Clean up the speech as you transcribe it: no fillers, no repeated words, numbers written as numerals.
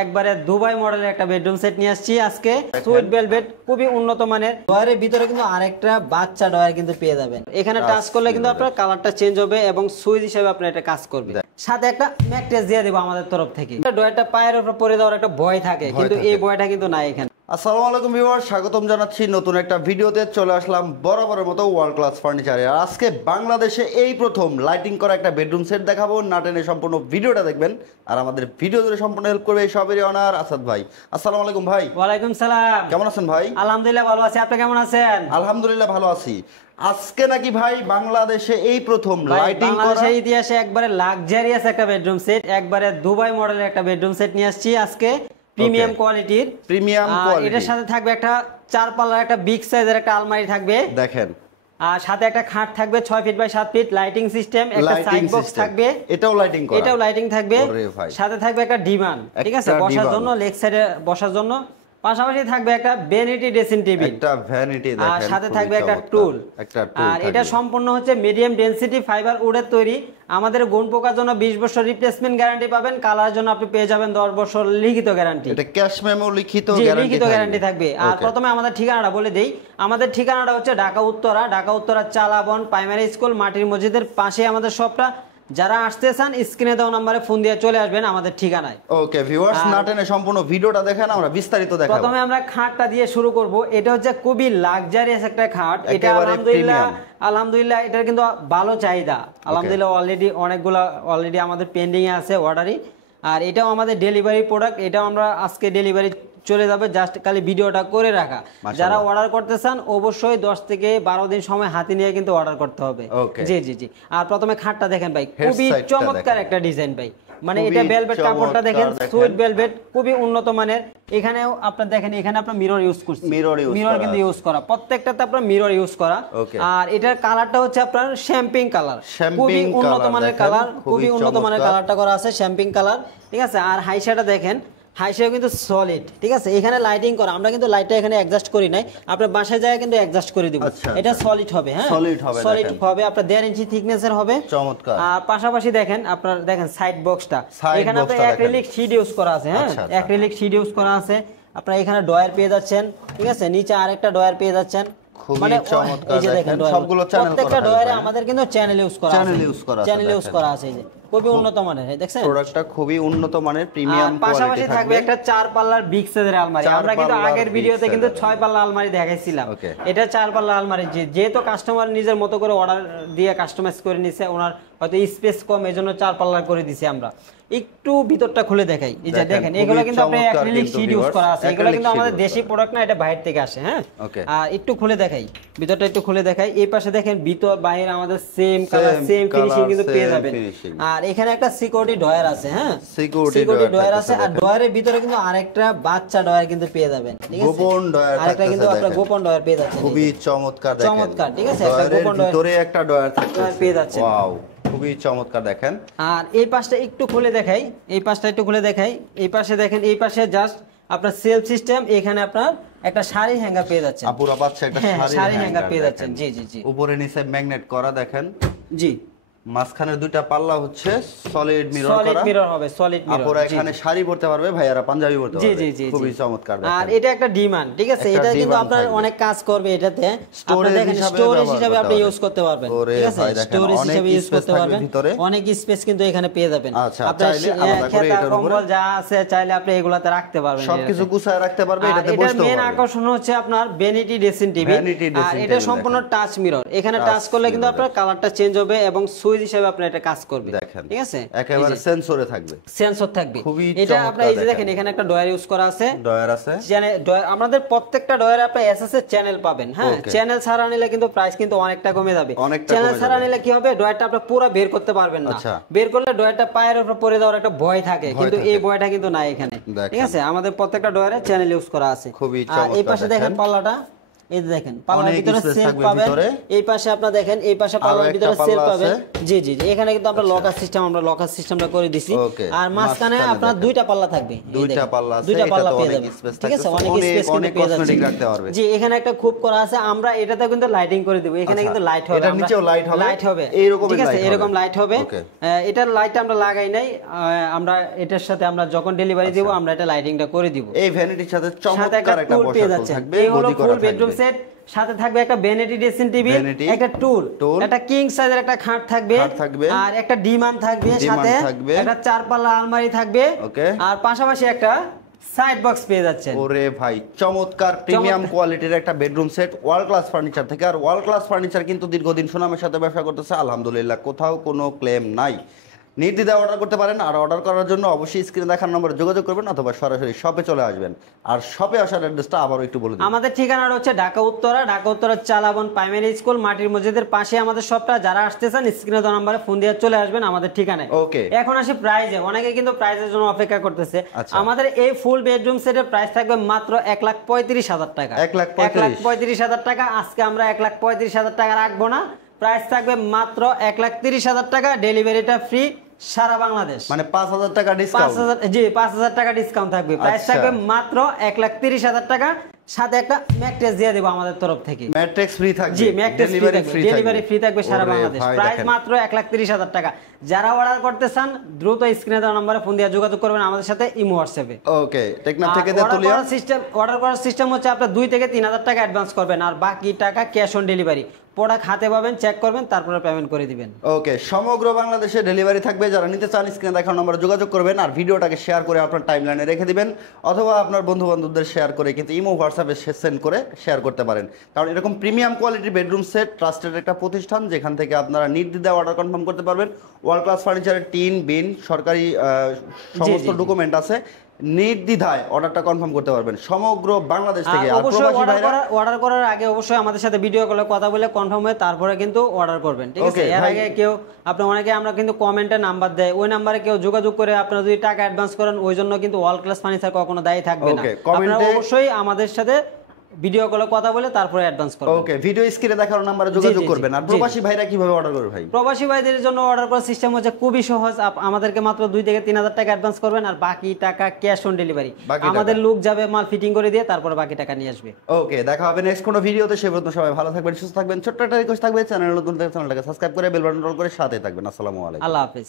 একবারে দুবাই মডেলের একটা বেডরুম সেট নিয়ে আসছি আজকে। সুইট ভেলভেট, খুবই উন্নত মানের। ডয়ারের ভিতরে কিন্তু আরেকটা বাচ্চা ডয়ার কিন্তু পেয়ে যাবেন। এখানে টাচ করলে কিন্তু আপনার কালারটা চেঞ্জ হবে এবং সুইচ হিসেবে আপনার এটা কাজ করবে। সাথে একটা ম্যাট্রেস দিয়ে দেব আমাদের তরফ থেকে। ডয়ারটা পায়ের উপর পরে দেওয়ার একটা ভয় থাকে, কিন্তু এই ভয়টা কিন্তু নাই এখানে। আসসালামু আলাইকুম ভিউয়ার্স, স্বাগতম জানাচ্ছি নতুন একটা ভিডিওতে। চলে আসলাম বরাবরের মতো ওয়ার্ল্ড ক্লাস ফার্নিচারে। আর আজকে বাংলাদেশে এই প্রথম লাইটিং করা একটা বেডরুম সেট দেখাবো। না টেনে সম্পূর্ণ ভিডিওটা দেখবেন। আর আমাদের ভিডিও ধরে সম্পূর্ণ হেল্প করবে সবেরই অনার আসাদ ভাই। আসসালামু আলাইকুম ভাই। ওয়ালাইকুম সালাম। কেমন আছেন ভাই? আলহামদুলিল্লাহ ভালো আছি, আপনি কেমন আছেন? আলহামদুলিল্লাহ ভালো আছি। আজকে নাকি ভাই বাংলাদেশে এই প্রথম লাইটিং করা, বাংলাদেশের ইতিহাসে একবারে লাক্সারিয়াস একটা বেডরুম সেট, একবারে দুবাই মডেলের একটা বেডরুম সেট নিয়ে আসছি আজকে। প্রিমিয়াম কোয়ালিটির, এটার সাথে থাকবে একটা 4 পাল্লার একটা বিগ সাইজের একটা আলমারি থাকবে দেখেন। আর সাথে একটা খাট থাকবে 6 feet by 7 feet, lighting system, একটা সাইড বক্স থাকবে, এটাও লাইটিং থাকবে। সাথে থাকবে একটা ডিভান, ঠিক আছে, বসার জন্য, লেগ সাইডে বসার জন্য। পাশাপাশি থাকবে একটা ভ্যানিটি ড্রেসিং টেবিল, আর সাথে থাকবে একটা টুল। আর এটা সম্পূর্ণ হচ্ছে মিডিয়াম ডেনসিটি ফাইবার উডের তৈরি। আমাদের গুণ পোকার জন্য 20 বছর রিপ্লেসমেন্ট গ্যারান্টি পাবেন। কালার জন্য আপনি পেয়ে যাবেন 10 বছর লিখিত গ্যারান্টি। এটা ক্যাশ মেমো লিখিত গ্যারান্টি থাকবে। আর প্রথমে আমাদের ঠিকানাটা বলে দেই। আমাদের ঠিকানাটা হচ্ছে ঢাকা উত্তরা চালাবন প্রাইমারি স্কুল, মাটির মসজিদের পাশে আমাদের শপটা। যারা আসতে চান স্ক্রিনে দেওয়া নম্বরে ফোন দিয়ে চলে আসবেন আমাদের ঠিকানায়। ওকে ভিউয়ার্স, না টেনে সম্পূর্ণ ভিডিওটা দেখেন, আমরা বিস্তারিত দেখাবো। প্রথমে আমরা খাটটা দিয়ে শুরু করব। এটা হচ্ছে খুবই লাক্সারিয়াস একটা খাট। এটা আলহামদুলিল্লাহ এটার কিন্তু ভালো চাহিদা। আলহামদুলিল্লাহ অলরেডি আমাদের পেন্ডিং এ আছে অর্ডারই। আর এটাও আমাদের ডেলিভারি প্রোডাক্ট। এটাও আমরা আজকে ডেলিভারি চলে যাবে, জাস্ট খালি ভিডিওটা করে রাখা। যারা অর্ডার করতে চান অবশ্যই 10 থেকে 12 দিন সময় হাতে নিয়ে কিন্তু অর্ডার করতে হবে। জি। আর প্রথমে খাটটা দেখেন ভাই, খুবই চমৎকার একটা ডিজাইন ভাই। মানে এটা ভেলভেট কাপড়টা দেখেন, সুইট ভেলভেট, খুবই উন্নত মানের। এখানেও আপনারা দেখেন, এখানে আপনারা মিরর ইউজ করছেন, মিরর কিন্তু ইউজ করা, প্রত্যেকটাতে আপনারা মিরর ইউজ করা। আর এটার কালারটা হচ্ছে আপনার শ্যাম্পিং কালার, খুবই উন্নত মানের কালার, খুবই উন্নত মানের কালারটা করা আছে, শ্যাম্পিং কালার, ঠিক আছে। আর হাইশাটা দেখেন, হাইশাও কিন্তু সলিড, ঠিক আছে। এখানে লাইটিং করা, আমরা কিন্তু লাইটটা এখানে অ্যাডজাস্ট করি নাই, আপনার বাসায় যায় কিন্তু অ্যাডজাস্ট করে দিব। এটা সলিড হবে, হ্যাঁ সলিড হবে, আপনার 1.5 ইঞ্চি থিকনেসের হবে, চমৎকার। আর পাশাপাশি দেখেন, আপনার দেখেন সাইড বক্সটা, এখানে আপনার অ্যাক্রিলিক শীট ইউজ করা আছে, হ্যাঁ অ্যাক্রিলিক শীট ইউজ করা আছে। আপনারা এখানে ডয়ার পেয়ে যাচ্ছেন, ঠিক আছে, নিচে আরেকটা ডয়ার পেয়ে যাচ্ছেন। মানে এই যে দেখেন সবগুলো চ্যানেল করা, প্রত্যেকটা ডয়ারে আমাদের কিন্তু চ্যানেল ইউজ করা আছে। এই যে খুবই উন্নত মানের, দেখছেন প্রোডাক্টটা খুবই উন্নত মানের, প্রিমিয়াম কোয়ালিটি। পাশাপাশি থাকবে একটা 4 পাল্লার বিগ সাইজের আলমারি। আমরা কিন্তু আগের ভিডিওতে কিন্তু 6 পাল্লা আলমারি দেখাইছিলাম। এটা 4 পাল্লা আলমারি, যেহেতু কাস্টমার নিজের মতো করে অর্ডার দিয়ে কাস্টমাইজ করে নিছে, ওনার হয়তো স্পেস কম, এজন্য 4 পাল্লার করে দিছি আমরা। একটু ভিতরটা খুলে দেখাই, এই যে দেখেন, এগুলো কিন্তু আপনি অ্যাক্রিলিক শীট ইউজ করা আছে। এগুলো কিন্তু আমাদের দেশি প্রোডাক্ট না, এটা বাইরে থেকে আসে, হ্যাঁ। আর একটু খুলে দেখাই, ভিতরটা একটু খুলে দেখাই। এই পাশে দেখেন, ভিতর বাইরে আমাদের সেম কালার, সেম ফিনিশিং কিন্তু পেয়ে যাবেন। আর এখানে একটা সিকিউরিটি ডয়ার আছে, হ্যাঁ সিকিউরিটি ডয়ার আছে। আর ডয়ারের ভিতরে কিন্তু আরেকটা বাচ্চা ডয়ার কিন্তু পেয়ে যাবেন, ঠিক আছে, গোপন ডয়ার, আরেকটা কিন্তু আপনারা গোপন ডয়ার পেয়ে যাচ্ছেন। খুবই চমৎকার, দেখেন চমৎকার, ঠিক আছে, একটা গোপন ডয়ার, ভিতরে একটা ডয়ার পেয়ে যাচ্ছেন। ওয়াও, খুবই চমৎকার দেখেন। আর এই পাশটা একটু খুলে দেখাই, এই পাশটা একটু খুলে দেখাই। এই পাশে দেখেন, এই পাশে জাস্ট আপনার সেলফ সিস্টেম। এখানে আপনার একটা শাড়ি হ্যাঙ্গার পেয়ে যাচ্ছেন, আপুরা পাচ্ছে একটা শাড়ি হ্যাঙ্গার পেয়ে যাচ্ছেন। জি উপরে নিচে ম্যাগনেট করা দেখেন। জি, মাঝখানের দুইটা পাল্লা হচ্ছে সলিড মিরর করা, সলিড মিরর হবে, সলিড মিরর। আপুরা এখানে শাড়ি পরতে পারবে, ভাইয়ারা পাঞ্জাবি পরতে পারবে। জি খুবই চমৎকার। আর এটা একটা ডিমান্ড, ঠিক আছে, এটা কিন্তু আপনার অনেক কাজ করবে। এটাতে আপনি দেখেন স্টোরেজ হিসেবে আপনি ইউজ করতে পারবেন, ঠিক আছে, স্টোরেজ হিসেবে ইউজ করতে পারবেন। অনেক স্পেস কিন্তু এখানে পেয়ে যাবেন। আপনার খেতা কম্বল যা আছে চাইলে আপনি এগুলাতে রাখতে পারবেন, সবকিছু গুছায় রাখতে পারবেন। এটাতে বসতে পারবেন। মেইন আকর্ষণ হচ্ছে আপনার ভ্যানিটি ড্রেসিং টেবিল। আর এটা সম্পূর্ণ টাচ মিরর। এখানে টাচ করলে কিন্তু আপনার কালারটা চেঞ্জ হবে এবং সুইচ হিসেবে আপনি এটা কাজ করবে, দেখেন, ঠিক আছে, একেবারে সেন্সরে থাকবে, সেন্সর থাকবে। এটা আপনি এই যে দেখেন, এখানে একটা ডয়ার ইউজ করা আছে, ডয়ার আছে। আমাদের প্রত্যেকটা ডয়ারে আপনি এসএস এর চ্যানেল পাবেন, হ্যাঁ। চ্যানেল ছাড়া নিলে কিন্তু প্রাইস কিন্তু অনেকটা কমে যাবে। চ্যানেল ছাড়া নিলে কি হবে, ডয়ারটা আপনি পুরো বের করতে পারবেন না। বের করলে ডয়ারটা পায়ের উপর পড়ে যাওয়ার একটা ভয় থাকে, কিন্তু এই ভয়টা কিন্তু নাই এখানে, ঠিক আছে। আমাদের প্রত্যেকটা ডয়ারে চ্যানেল ইউজ করা আছে। আর এই পাশে দেখেন পাল্লাটা, এই যে দেখেন পাল্লার অনেক ভিতরে space সেল থাকবে পাবেন, ভিতরে। এই পাশে আপনারা দেখেন এই পাশে আরো পাল্লার একটা ভিতরে সেল পাল্লা পাবেন। আছে। জি জি জি, এখানে কিন্তু আমরা লকার সিস্টেমটা করে দিছি। Okay, আর মাঝখানে মাঝখানে আপনার দেখেন। দুইটা পাল্লা থাকবে, এই দুইটা দেখেন, পাল্লা আছে, দুইটা পাল্লা এটাতে পেয়ে অনেক যাবেন। space ঠিক আছে, থাকতেছে, অনেক অনেক- স্পেস অনেক কিন্তু পেয়ে যাচ্ছে। cosmetic রাখতে পারবে। জি, এখানে একটা খুব করা আছে, আমরা এটাতে কিন্তু লাইটিং করে দেব। এখানে আচ্ছা, কিন্তু লাইট হবে, এটার নিচেও লাইট হবে? লাইট হবে, এইরকমই ঠিক আছে, light হবে? এরকম লাইট হবে। Okay. এটার লাইটটা আমরা লাগাই নাই, আমরা এটার সাথে আমরা যখন ডেলিভারি দেব আমরা এটা লাইটিংটা করে দিব। এই ভ্যানিটির সাথে সাথে চমৎকার একটা একটা টুল বসার পেয়ে টুল যাচ্ছেন। থাকবে, এই হলো গদি করা ফুল বেডরুম থাকবে। সেট, সাথে থাকবে একটা ভ্যানিটি ড্রেসিং টেবিল, Vanity, একটা টুল, tool, একটা কিং সাইজের একটা খাট থাকবে, খাট থাকবে, আর একটা ডিমান্ড থাকবে, ডিমান্ড সাথে থাকবে, একটা চার পাল্লা আলমারি থাকবে, Okay. আর পাশাপাশি একটা সাইড বক্স পেয়ে যাচ্ছেন। ওরে ভাই, চমৎকার প্রিমিয়াম কোয়ালিটির একটা bedroom set world class furniture থেকে। আর ওয়ার্ল্ড ক্লাস ফার্নিচার কিন্তু দীর্ঘদিন সুনামের সাথে ব্যবসা করতেছে, আলহামদুলিল্লাহ, কোথাও কোনো ক্লেম নাই। নির্দ্বিধায় অর্ডার করতে পারেন। আর অর্ডার করার জন্য অবশ্যই স্ক্রিনে দেখার নম্বরে যোগাযোগ করবেন অথবা সরাসরি শপে চলে আসবেন। আর শপে আসার অ্যাড্রেসটা আবারও একটু বলে দিন। আমাদের ঠিকানাটা হচ্ছে ঢাকা উত্তরা চালাবন প্রাইমারি স্কুল মাটির মসজিদের পাশে আমাদের শপটা। যারা আসতেছেন স্ক্রিনে দেওয়া নম্বরে ফোন দিয়ে চলে আসবেন আমাদের ঠিকানায়। ওকে, এখন আসি প্রাইজে। অনেকে কিন্তু প্রাইজের জন্য অপেক্ষা করতেছে। আচ্ছা। আমাদের এই ফুল বেডরুম সেটের প্রাইস থাকবে মাত্র 1,35,000 টাকা। 1,35,000 টাকা। আজকে আমরা 1,35,000 টাকা রাখবো না, প্রাইস থাকবে মাত্র 1,30,000 টাকা। ডেলিভারিটা ফ্রি সারা বাংলাদেশ। মানে 5,000 টাকা ডিসকাউন্ট। 5,000, জি 5,000 টাকা ডিসকাউন্ট থাকবে। প্রাইস আচ্ছা। থাকবে মাত্র 1,30,000 টাকা, সাথে একটা ম্যাট্রেস দিয়ে দেব আমাদের তরফ থেকে। ম্যাট্রিক্স ফ্রি থাকবে, জি, ম্যাট্রেস ফ্রি থাকবে, ডেলিভারি ফ্রি থাকবে সারা ওরে বাংলাদেশ। ভাই, প্রাইস দেখেন। মাত্র 1,30,000 টাকা। যারা অর্ডার করতে চান দ্রুত স্ক্রিনে দেওয়া নম্বরে ফোন দিয়ে যোগাযোগ করবেন আমাদের সাথে ইমো হোয়াটসঅ্যাপে। ওকে, টেকনাফ থেকে তেতুলিয়া। অর্ডার করার সিস্টেম হচ্ছে আপনার 2 থেকে 3,000 টাকা অ্যাডভান্স করবেন, আর বাকি টাকা ক্যাশ অন ডেলিভারি। প্রোডাক্ট হাতে পাবেন, চেক করবেন, তারপরে পেমেন্ট করে দিবেন। ওকে, সমগ্র বাংলাদেশে ডেলিভারি থাকবে। যারা নিতে চান স্ক্রিনে দেখার নম্বরে যোগাযোগ করবেন। আর ভিডিওটাকে শেয়ার করে আপনার টাইমলাইনে রেখে দিবেন, অথবা আপনার বন্ধু বান্ধবদের শেয়ার করে কিন্তু ইমো হোয়াটসঅ্যাপে সেন্ড করে শেয়ার করতে পারেন। কারণ এরকম প্রিমিয়াম কোয়ালিটির বেডরুম সেট ট্রাস্টেড একটা প্রতিষ্ঠান, যেখান থেকে আপনারা নির্দ্বিধায় অর্ডার কনফার্ম করতে পারবেন। ওয়ার্ল্ড ক্লাস ফার্নিচারের টিন বিন সরকারি সমস্ত ডকুমেন্ট আছে, নির্দ্বিধায় অর্ডারটা কনফার্ম করতে পারবেন সমগ্র বাংলাদেশ থেকে। আর অবশ্যই প্রবাসী ভাইরা অর্ডার করার আগে অবশ্যই আমাদের সাথে ভিডিও কলে কথা বলে কনফার্ম হয়ে তারপরে কিন্তু অর্ডার করবেন, ঠিক আছে? Okay, এর ভাই। আগে কেউ আপনি অনেকে আমরা কিন্তু কমেন্টে নাম্বার দেয়, ওই নাম্বারে কেউ যোগাযোগ করে আপনারা যদি টাকা অ্যাডভান্স করেন, ওই জন্য কিন্তু ওয়ার্ল্ড ক্লাস ফার্নিচার কখনো দায়ী থাকবে না। Okay, আপনারা comment-এ- অবশ্যই আমাদের সাথে ভিডিও কলে কথা বলে তারপরে অ্যাডভান্স করবেন। ওকে, ভিডিও স্ক্রিনে দেখার নাম্বারে যোগাযোগ করবেন। আর প্রবাসী ভাইরা কিভাবে অর্ডার করবে ভাই? প্রবাসী ভাইদের জন্য অর্ডার করার সিস্টেম হচ্ছে খুবই সহজ। আমাদেরকে মাত্র 2 থেকে 3,000 টাকা অ্যাডভান্স করবেন, আর বাকি টাকা ক্যাশ অন ডেলিভারি। বাকি আমাদের টাকা। লোক যাবে মাল ফিটিং করে দিয়ে তারপরে বাকি টাকা নিয়ে আসবে। ওকে, দেখা হবে নেক্সট কোনো ভিডিওতে। সে পর্যন্ত সবাই ভালো থাকবেন, সুস্থ থাকবেন। ছোট্ট একটা রিকোয়েস্ট থাকবে, চ্যানেল নতুন চ্যানেলটাকে সাবস্ক্রাইব করে বেল বাটন অল করে সাথে থাকবেন। আসসালামু আলাইকুম। আল্লাহ হাফেজ।